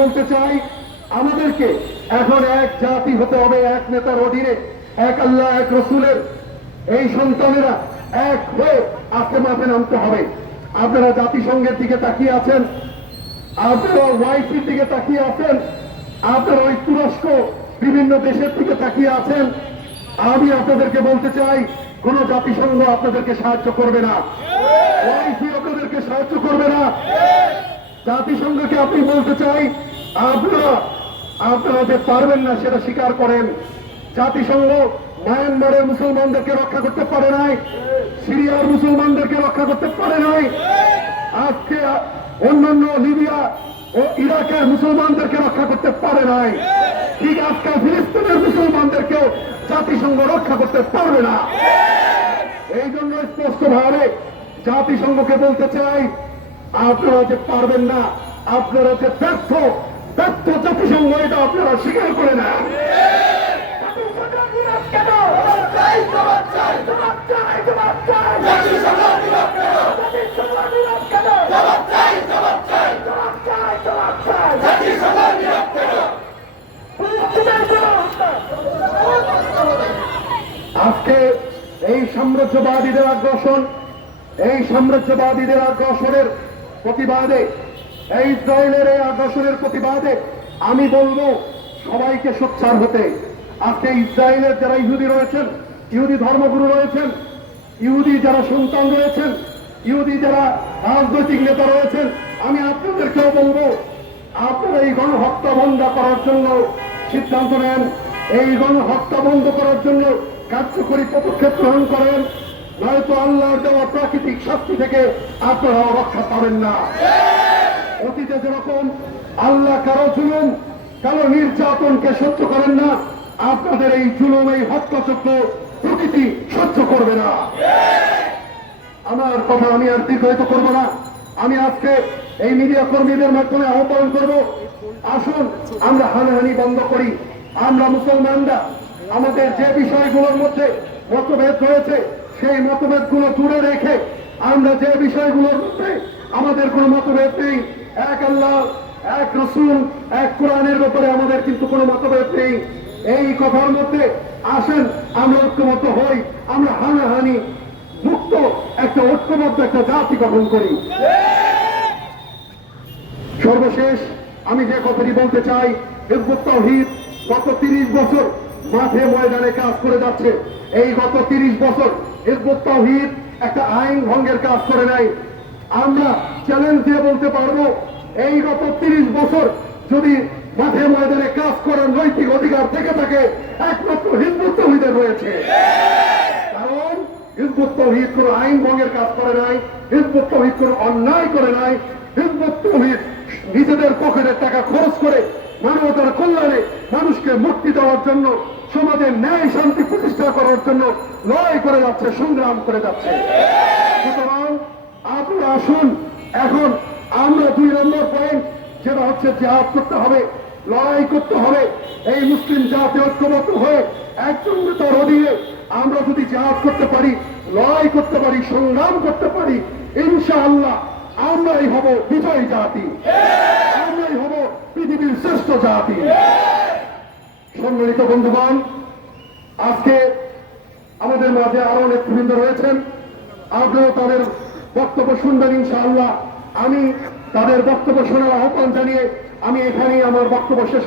বলতে চাই, আমাদেরকে এখন এক জাতি হতে হবে, এক নেতার অধীনে, এক আল্লাহ, এক রসুলের। এই সন্তানেরা এক হয়ে আস্তে মাঠে নামতে হবে। আপনারা জাতিসংঘের দিকে তাকিয়ে আছেন, আপনারা ওয়াইসির দিকে তাকিয়ে আছেন, আপনারা ওই তুরস্ক বিভিন্ন দেশের দিকে তাকিয়ে আছেন। আমি আপনাদেরকে বলতে চাই, কোন জাতিসংঘ আপনাদেরকে সাহায্য করবে না। ওয়াইসি আপনাদেরকে সাহায্য করবে না। জাতিসংঘকে আপনি বলতে চাই, আপনারা আপনারা যে পারবেন না সেটা স্বীকার করেন। জাতিসংঘ মায়ানমারের মুসলমানদেরকে রক্ষা করতে পারে নাই, সিরিয়ার মুসলমানদেরকে রক্ষা করতে পারে নাই। আজকে অন্যান্য লিবিয়া ও ইরাকের মুসলমানদেরকে রক্ষা করতে পারে নাই। ঠিক আজকে ফিলিস্তিনের মুসলমানদেরকেও জাতিসংঘ রক্ষা করতে পারবে না। এই জন্য স্পষ্ট ভাবে জাতিসংঘকে বলতে চাই আপনারা যে পারবেন না। আপনারা যে ব্যর্থ। ব্যর্থ জাতিসংঘ এটা আপনারা স্বীকার করে না আজকে এই সাম্রাজ্যবাদীদের আগ্রাসন, এই সাম্রাজ্যবাদীদের আগ্রাসনের প্রতিবাদে, এই ইসরায়েলের এই আগ্রাসনের প্রতিবাদে আমি বলব সবাইকে সোচ্চার হতে। আজকে ইসরায়েলের যারা ইহুদি রয়েছেন, ইহুদি ধর্মগুরু রয়েছেন, ইহুদি যারা সন্তান রয়েছেন, ইহুদি যারা রাজনৈতিক নেতা রয়েছেন, আমি আপনাদেরকেও বলব, আপনারা এই গণহত্যা বন্ধ করার জন্য সিদ্ধান্ত নেন, এই গণহত্যা বন্ধ করার জন্য কার্যকরী পদক্ষেপ গ্রহণ করেন। নয়তো আল্লাহর দেওয়া প্রাকৃতিক শাস্তি থেকে আপনারা রক্ষা পাবেন না। অতীতে যেরকম আল্লাহ কারও জুলুম, কারও নির্যাতনকে সহ্য করেন না, আপনাদের এই জুলুম, এই হত্যাচক্র প্রকৃতি সহ্য করবে না। আমার কথা আমি আর দীর্ঘায়িত করব না। আমি আজকে এই মিডিয়া কর্মীদের মাধ্যমে আহ্বান করব, আসুন, আমরা হানাহানি বন্ধ করি। আমরা মুসলমানরা, আমাদের যে বিষয়গুলোর মধ্যে মতভেদ রয়েছে সেই মতভেদগুলো দূরে রেখে আমরা যে বিষয়গুলোর মধ্যে আমাদের কোনো মতভেদ নেই। এক আল্লাহ, এক রসুল, এক কোরআনের ব্যাপারে আমাদের কিন্তু কোনো মতভেদ নেই। এই কথার মধ্যে আসেন, আমরা ঐক্যবদ্ধ হই, আমরা হানাহানি মুক্ত একটা ঐক্যবদ্ধ একটা জাতি গঠন করি। সর্বশেষ আমি যে কথাটি বলতে চাই, হিজবুত গত তিরিশ বছর মাঠে ময়দানে কাজ করে যাচ্ছে। এই গত তিরিশ বছর একটা আইন ভঙ্গের কাজ করে নাই। আমরা চ্যালেঞ্জ দিয়ে বলতে পারব, এই গত তিরিশ বছর যদি মাঠে ময়দানে কাজ করার নৈতিক অধিকার থেকে থাকে, একমাত্র তাওহীদের রয়েছে। কারণ তৌহিদ আইন ভঙ্গের কাজ করে নাই তৌহিদ কোন অন্যায় করে নাই। হিজবুত তৌহিদ নিজেদের পকেটের টাকা খরচ করে মানবতার কল্যাণে মানুষকে মুক্তি দেওয়ার জন্য সমাজের ন্যায় শান্তি প্রতিষ্ঠা করার জন্য লড়াই করে যাচ্ছে, সংগ্রাম করে যাচ্ছে। সুতরাং আপনারা আসুন, এখন আমরা দুই নম্বর পয়েন্ট যেটা হচ্ছে জেহাদ করতে হবে, লড়াই করতে হবে। এই মুসলিম জাতি ঐক্যবদ্ধ হয়ে একজন নেতার অধীনে আমরা যদি জেহাদ করতে পারি, লড়াই করতে পারি, সংগ্রাম করতে পারি, ইনশাআল্লাহ আমরাই হব বিজয়ী জাতি। আমরাই হব পৃথিবীর শ্রেষ্ঠ জাতি। সম্মানিত বন্ধুগণ, আজকে আমাদের মাঝে আরও নেতৃবৃন্দ রয়েছেন। আজও তাদের বক্তব্য শুনবেন ইনশাআল্লাহ। আমি তাদের বক্তব্য শোনার আহ্বান জানিয়ে আমি এখানেই আমার বক্তব্য শেষ